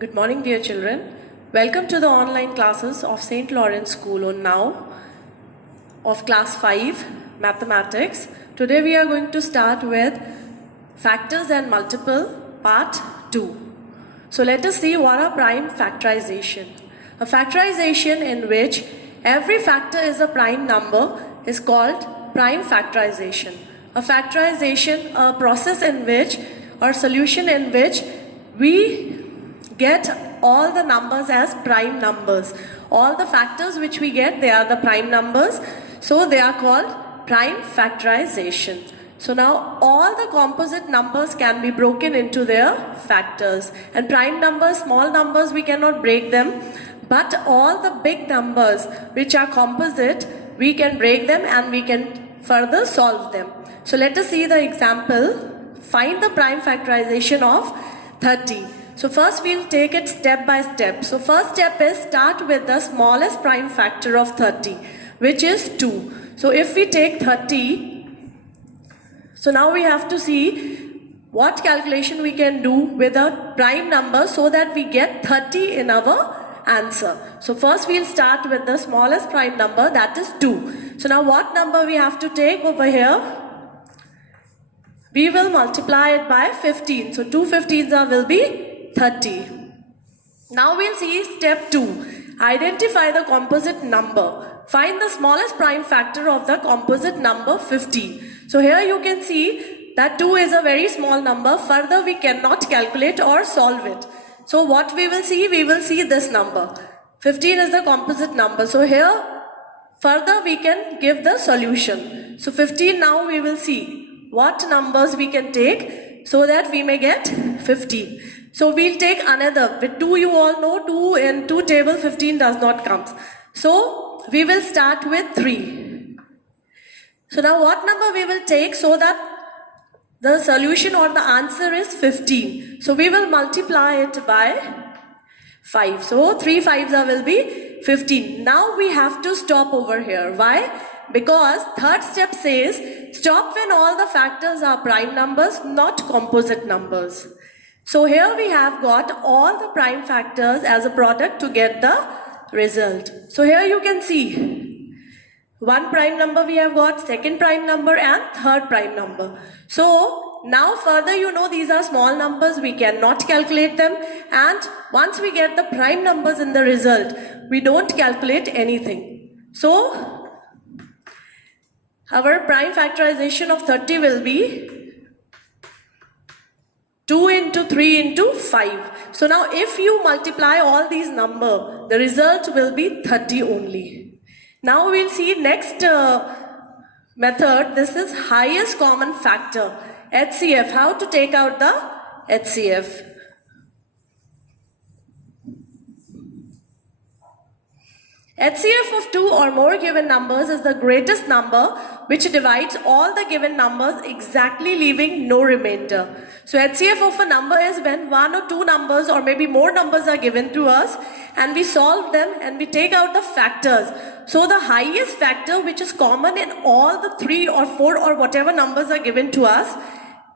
Good morning, dear children. Welcome to the online classes of St. Lawrence School on Now of Class 5 Mathematics. Today we are going to start with Factors and Multiple Part 2. So let us see what are prime factorization. A factorization in which every factor is a prime number is called prime factorization. A factorization, a process in which or solution in which we get all the numbers as prime numbers. All the factors which we get, they are the prime numbers. So they are called prime factorization. So now all the composite numbers can be broken into their factors. And prime numbers, small numbers, we cannot break them. But all the big numbers which are composite, we can break them and we can further solve them. So let us see the example. Find the prime factorization of 30. So first we'll take it step by step. So first step is start with the smallest prime factor of 30, which is 2. So if we take 30, so now we have to see what calculation we can do with a prime number so that we get 30 in our answer. So first we'll start with the smallest prime number, that is 2. So now what number we have to take over here? We will multiply it by 15. So 2 15s will be 30. Now we'll see step 2. Identify the composite number. Find the smallest prime factor of the composite number 15. So here you can see that 2 is a very small number. Further we cannot calculate or solve it. So what we will see this number. 15 is the composite number. So here further we can give the solution. So 15, now we will see what numbers we can take so that we may get 15. So we'll take another. With 2 you all know 2 in 2 table 15 does not come. So we will start with 3. So now what number we will take so that the solution or the answer is 15. So we will multiply it by 5. So 3 5s will be 15. Now we have to stop over here. Why? Because third step says stop when all the factors are prime numbers, not composite numbers. So here we have got all the prime factors as a product to get the result. So here you can see one prime number we have got, second prime number and third prime number. So now further you know these are small numbers, we cannot calculate them, and once we get the prime numbers in the result, we don't calculate anything. So our prime factorization of 30 will be 2 into 3 into 5. So now if you multiply all these numbers, the result will be 30 only. Now we'll see next method. This is highest common factor, HCF. How to take out the HCF. HCF of 2 or more given numbers is the greatest number which divides all the given numbers exactly, leaving no remainder. So HCF of a number is when 1 or 2 numbers or maybe more numbers are given to us and we solve them and we take out the factors. So the highest factor which is common in all the 3 or 4 or whatever numbers are given to us,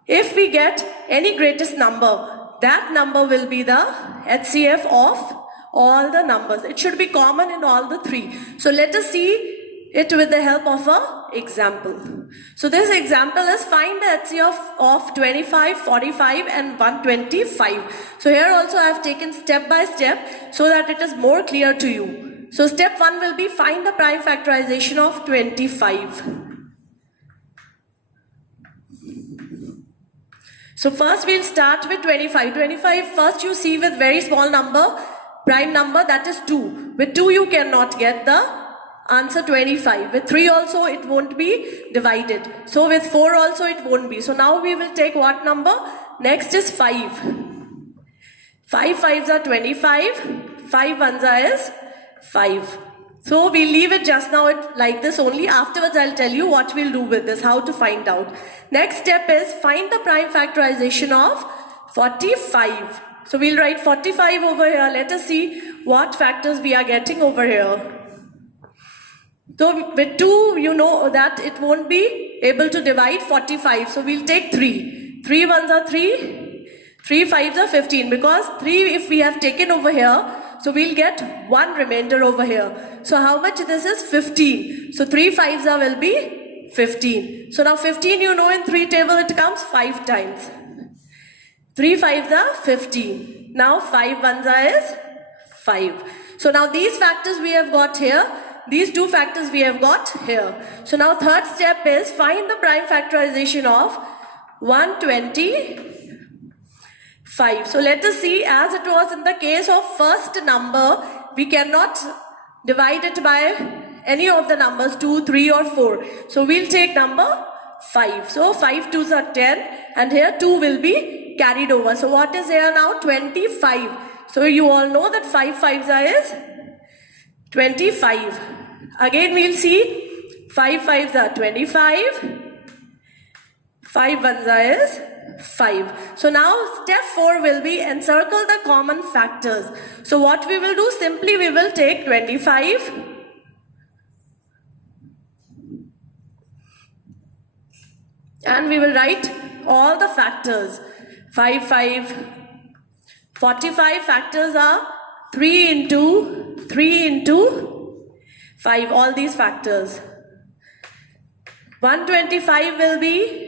if we get any greatest number, that number will be the HCF of all the numbers. It should be common in all the 3. So let us see it with the help of an example. So this example is find the HCF of 25, 45 and 125. So here also I have taken step by step so that it is more clear to you. So step 1 will be find the prime factorization of 25. So first we'll start with 25. 25 first you see with very small number, prime number, that is 2. With 2 you cannot get the answer 25. With 3 also it won't be divided. So with 4 also it won't be. So now we will take what number? Next is 5. 5 5s are 25. 5 1s is 5. So we'll leave it just now like this only. Afterwards I'll tell you what we'll do with this, how to find out. Next step is find the prime factorization of 45. So we'll write 45 over here. Let us see what factors we are getting over here. So with 2 you know that it won't be able to divide 45. So we'll take 3. 3 1s are 3. 3 5s are 15 because 3 if we have taken over here, so we'll get 1 remainder over here. So how much this is? 15. So 3 5s are will be 15. So now 15 you know in 3 table it comes 5 times. 3 5s are 15. Now 5 1s are is 5. So now these factors we have got here. These two factors we have got here. So now third step is find the prime factorization of 125. So let us see, as it was in the case of first number, we cannot divide it by any of the numbers 2, 3 or 4. So we'll take number 5. So 5 2s are 10 and here 2 will be carried over. So what is here now? 25. So you all know that 5 5s are is 25. Again we'll see 5 5s are 25. 5 1s are is 5. So now step 4 will be encircle the common factors. So what we will do, simply we will take 25 and we will write all the factors. 5 5. 45 factors are 3 into 3 into 5, all these factors. 125 will be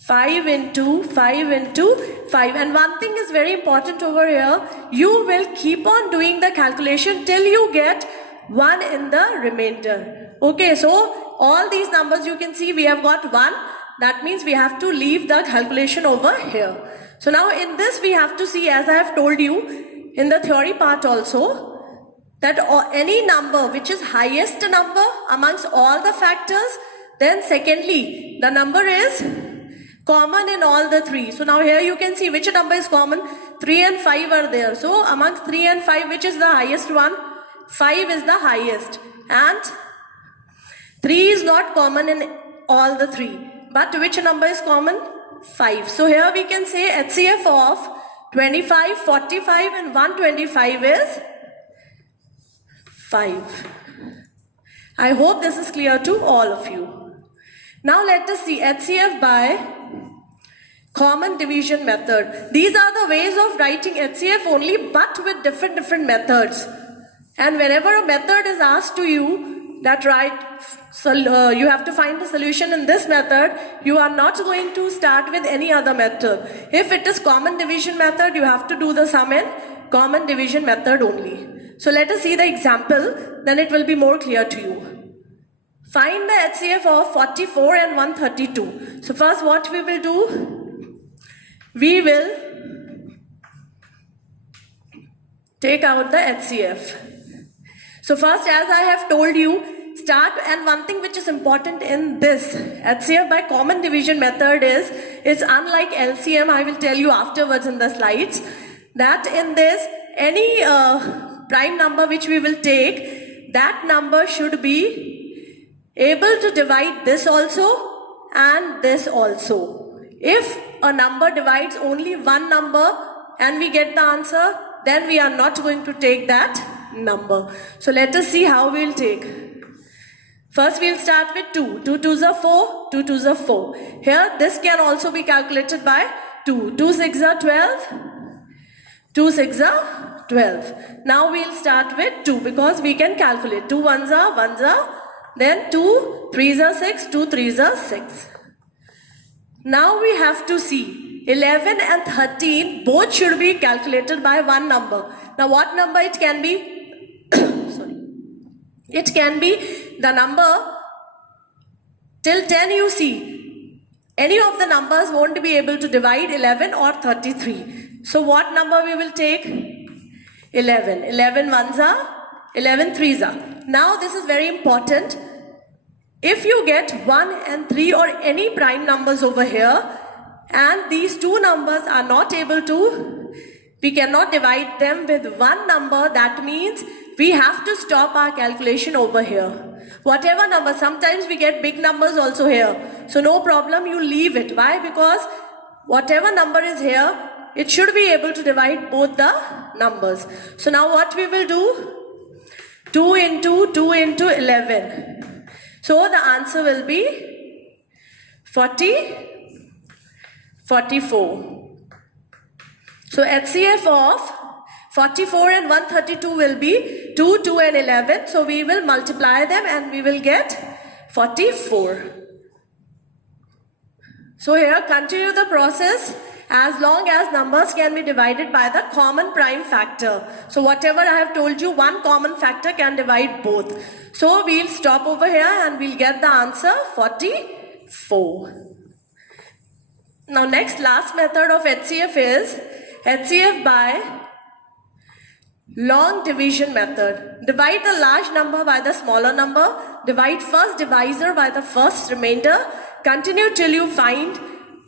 5 into 5 into 5. And one thing is very important over here, you will keep on doing the calculation till you get 1 in the remainder. Okay, so all these numbers you can see we have got 1. That means we have to leave the calculation over here. So now in this we have to see, as I have told you in the theory part also, that any number which is highest number amongst all the factors, then secondly the number is common in all the 3. So now here you can see which number is common. 3 and 5 are there. So amongst 3 and 5, which is the highest one? 5 is the highest. And 3 is not common in all the 3. But which number is common? 5. So here we can say HCF of 25, 45 and 125 is 5. I hope this is clear to all of you. Now let us see HCF by common division method. These are the ways of writing HCF only, but with different methods. And whenever a method is asked to you that you have to find the solution in this method, you are not going to start with any other method. If it is common division method, you have to do the sum in common division method only. So let us see the example, then it will be more clear to you. Find the HCF of 44 and 132. So first what we will do, we will take out the HCF. So first, as I have told you, start, and one thing which is important in this HCF by common division method is unlike LCM. I will tell you afterwards in the slides that in this any prime number which we will take, that number should be able to divide this also and this also. If a number divides only one number and we get the answer, then we are not going to take that number. So let us see how we will take. First we will start with 2. 2 2s are 4, 2 2s are 4. Here this can also be calculated by 2. 2 6 are 12, 2 6 are 12. Now we will start with 2 because we can calculate. 2 1s are, then 2 3s are 6, 2 3s are 6. Now we have to see 11 and 13 both should be calculated by one number. Now what number it can be? Sorry. It can be the number till 10 you see. Any of the numbers won't be able to divide 11 or 33. So what number we will take? 11. 11 1s are, 11 3s are. Now this is very important. If you get 1 and 3 or any prime numbers over here and these two numbers are not able to, we cannot divide them with one number, that means we have to stop our calculation over here. Whatever number, sometimes we get big numbers also here. So no problem, you leave it. Why? Because whatever number is here, it should be able to divide both the numbers. So now what we will do? 2 into 2 into 11. So the answer will be 44. So HCF of 44 and 132 will be 2, 2 and 11. So we will multiply them and we will get 44. So here continue the process as long as numbers can be divided by the common prime factor. So whatever I have told you, one common factor can divide both. So we'll stop over here and we'll get the answer 44. Now next last method of HCF is HCF by long division method. Divide the large number by the smaller number. Divide first divisor by the first remainder. Continue till you find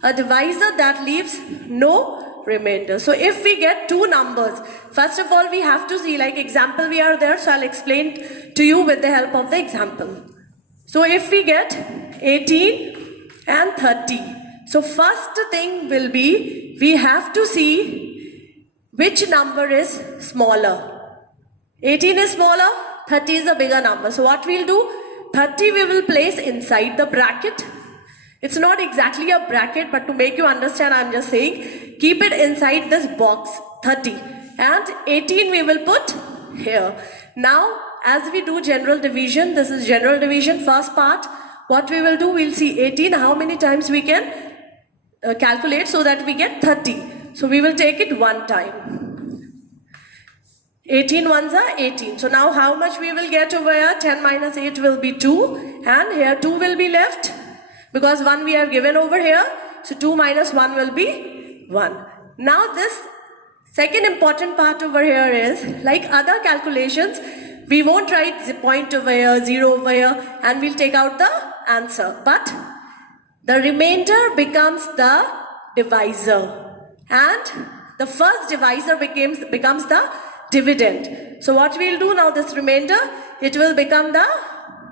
a divisor that leaves no remainder. So if we get two numbers, first of all we have to see, like example we are there, so I'll explain to you with the help of the example. So if we get 18 and 30, so first thing will be, we have to see which number is smaller. 18 is smaller, 30 is a bigger number. So what we'll do, 30 we will place inside the bracket. It's not exactly a bracket, but to make you understand, I'm just saying, keep it inside this box, 30. And 18 we will put here. Now, as we do general division, this is general division, first part. What we will do, we'll see 18, how many times we can calculate so that we get 30. So we will take it one time. 18 ones are 18. So now how much we will get over here? 10 minus 8 will be 2. And here 2 will be left. Because 1 we have given over here, so 2 minus 1 will be 1. Now this second important part over here is, like other calculations, we won't write the point over here, 0 over here, and we'll take out the answer. But the remainder becomes the divisor. And the first divisor becomes the dividend. So what we'll do now, this remainder, it will become the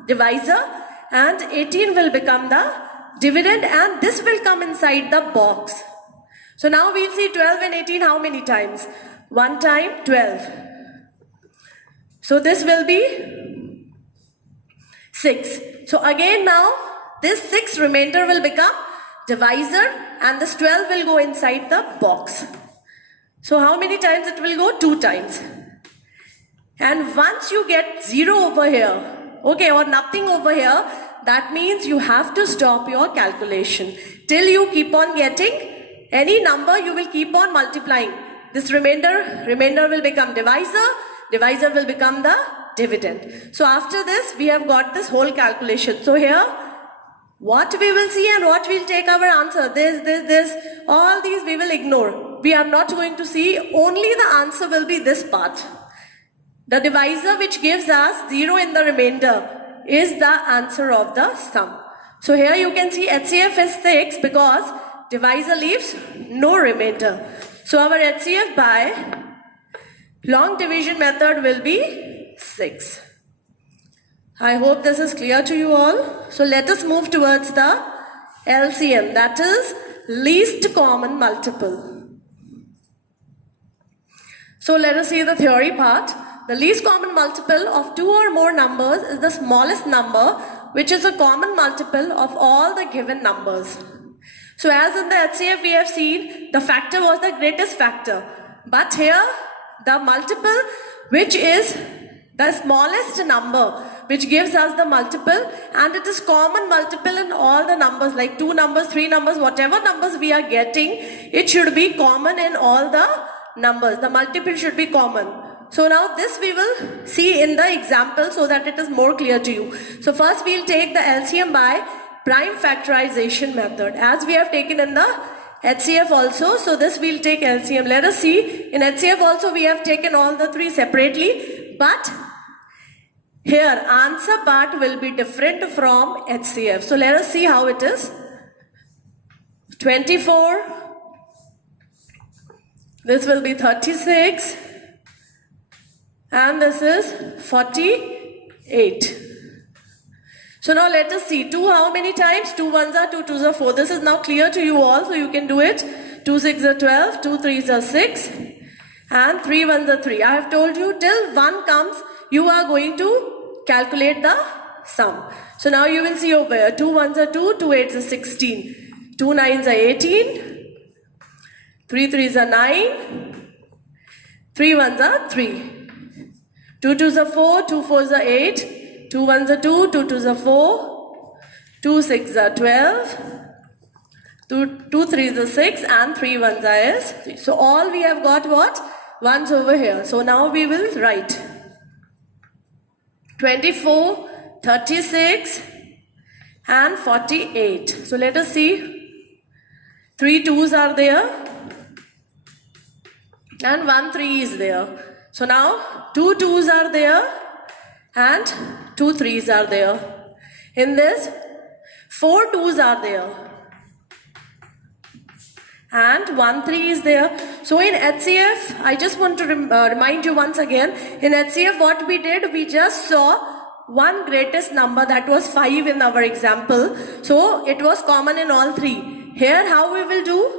divisor, and 18 will become the dividend, and this will come inside the box. So now we'll see 12 and 18 how many times? One time 12. So this will be 6. So again now this 6 remainder will become divisor, and this 12 will go inside the box. So how many times it will go? 2 times. And once you get 0 over here, okay, or nothing over here, that means you have to stop your calculation. Till you keep on getting any number, you will keep on multiplying. This remainder will become divisor, divisor will become the dividend. So after this, we have got this whole calculation. So here, what we will see and what we'll take our answer, this, all these we will ignore. We are not going to see, only the answer will be this part. The divisor which gives us 0 in the remainder is the answer of the sum. So here you can see HCF is 6 because divisor leaves no remainder. So our HCF by long division method will be 6. I hope this is clear to you all. So let us move towards the LCM, that is least common multiple. So let us see the theory part. The least common multiple of 2 or more numbers is the smallest number, which is a common multiple of all the given numbers. So as in the HCF we have seen, the factor was the greatest factor. But here, the multiple which is the smallest number, which gives us the multiple, and it is common multiple in all the numbers, like 2 numbers, 3 numbers, whatever numbers we are getting, it should be common in all the numbers. The multiple should be common. So now this we will see in the example so that it is more clear to you. So first we will take the LCM by prime factorization method, as we have taken in the HCF also. So this we will take LCM. Let us see, in HCF also we have taken all the 3 separately, but here answer part will be different from HCF. So let us see how it is. 24, this will be 36, and this is 48. So now let us see, 2 how many times? 2 ones are 2 twos are 4. This is now clear to you all, so you can do it. 2 6 are 12, 2 3s are 6, and 3 1s are 3. I have told you till 1 comes, you are going to calculate the sum. So now you will see over here, 2 1s are 2, 2 8s are 16, 2 9s are 18, 3 3s are 9. 3 1s are 3. 2 2s are 4. 2 4s are 8. 2 1s are 2. 2 2s are 4. 2 6s are 12. 2 3s are 6 and 3 1s are 3. So all we have got what? Ones over here. So now we will write 24, 36 and 48. So let us see. 3 2s are there and 1 3 is there. So now 2 2s are there and 2 3s are there. In this 4 2s are there and 1 3 is there. So in HCF, I just want to remind you once again, in HCF what we did, we just saw one greatest number, that was 5 in our example. So it was common in all three. Here how we will do?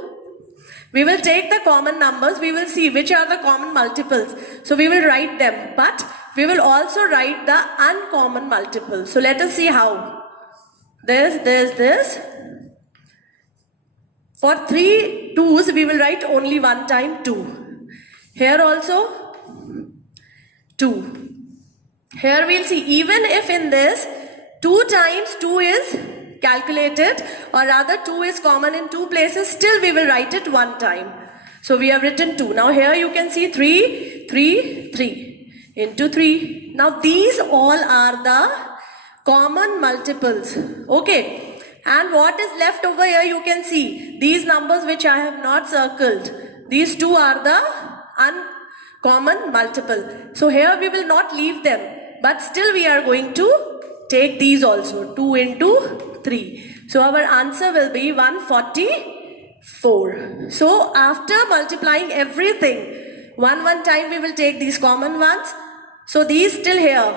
We will take the common numbers, we will see which are the common multiples. So we will write them, but we will also write the uncommon multiples. So let us see how. This. For 3 2s, we will write only one time 2. Here also 2. Here we'll see, even if in this 2 times 2 is calculated, or rather 2 is common in 2 places, still we will write it one time. So we have written 2. Now here you can see 3, 3, 3 into 3. Now these all are the common multiples. Okay. And what is left over here, you can see these numbers which I have not circled. These 2 are the uncommon multiple. So here we will not leave them, but still we are going to take these also. 2 into 3. So our answer will be 144. So after multiplying everything, one time we will take these common ones. So these still here.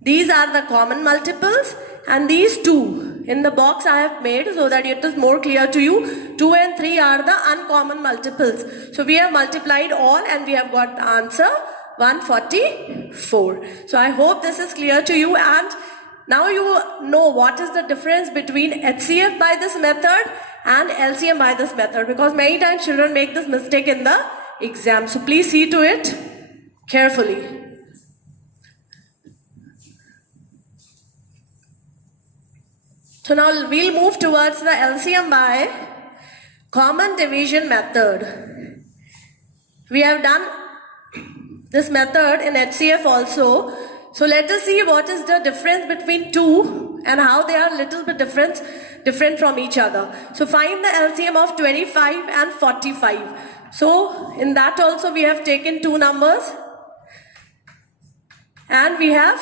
These are the common multiples, and these 2 in the box I have made so that it is more clear to you. 2 and 3 are the uncommon multiples. So we have multiplied all and we have got the answer 144. So I hope this is clear to you, and now you know what is the difference between HCF by this method and LCM by this method, because many times children make this mistake in the exam. So please see to it carefully. So now we'll move towards the LCM by common division method. We have done this method in HCF also. So let us see what is the difference between 2 and how they are a little bit different from each other. So find the LCM of 25 and 45. So in that also we have taken 2 numbers and we have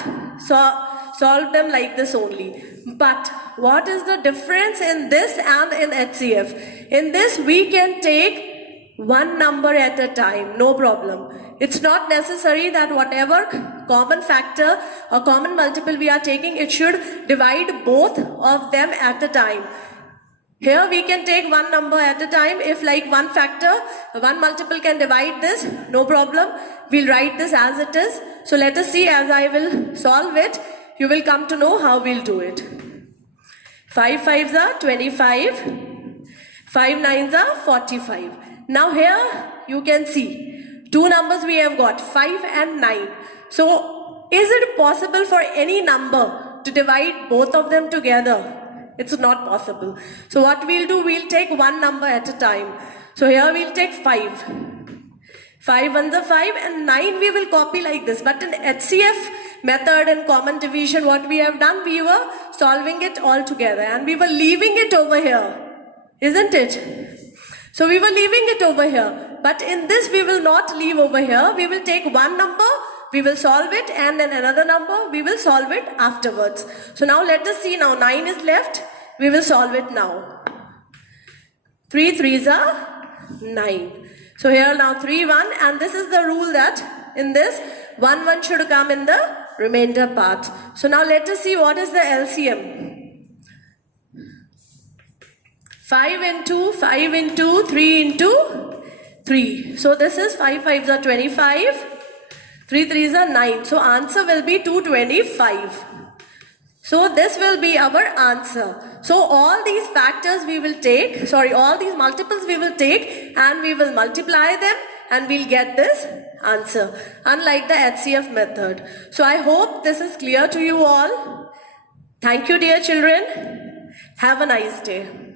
solved them like this only. But what is the difference in this and in HCF? In this we can take one number at a time, no problem. It's not necessary that whatever common factor or common multiple we are taking, it should divide both of them at a time. Here we can take one number at a time. If like one factor, one multiple can divide this, no problem. We'll write this as it is. So let us see, as I will solve it, you will come to know how we'll do it. 5 5s are 25. 5 9s are 45. Now here you can see 2 numbers we have got, 5 and 9. So is it possible for any number to divide both of them together? It's not possible. So what we'll do, we'll take one number at a time. So here we'll take 5. 5 1s are 5 and 9 we will copy like this. But in HCF method and common division, what we have done, we were solving it all together and we were leaving it over here, isn't it? So we were leaving it over here, but in this we will not leave over here. We will take one number, we will solve it, and then another number, we will solve it afterwards. So now let us see, now 9 is left, we will solve it now. 3 3s are 9. So here now 3 1, and this is the rule that in this 1 1 should come in the remainder part. So now let us see what is the LCM. 5 into 5 into 3 into 3. So this is 5 5s are 25. 3 3s are 9. So answer will be 225. So this will be our answer. So all these factors we will take, all these multiples we will take and we will multiply them and we'll get this answer, unlike the HCF method. So I hope this is clear to you all. Thank you, dear children. Have a nice day.